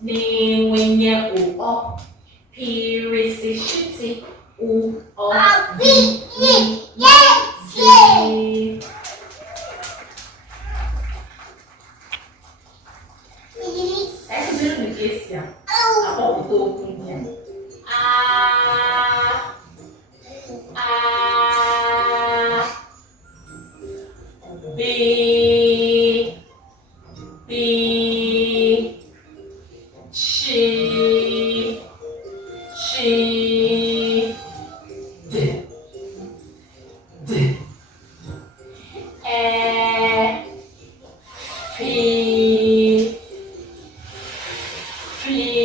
Ni wenye o pirisi shiti o vi ni zi. Essa é a notícia. A pouco tô com B B she D D F F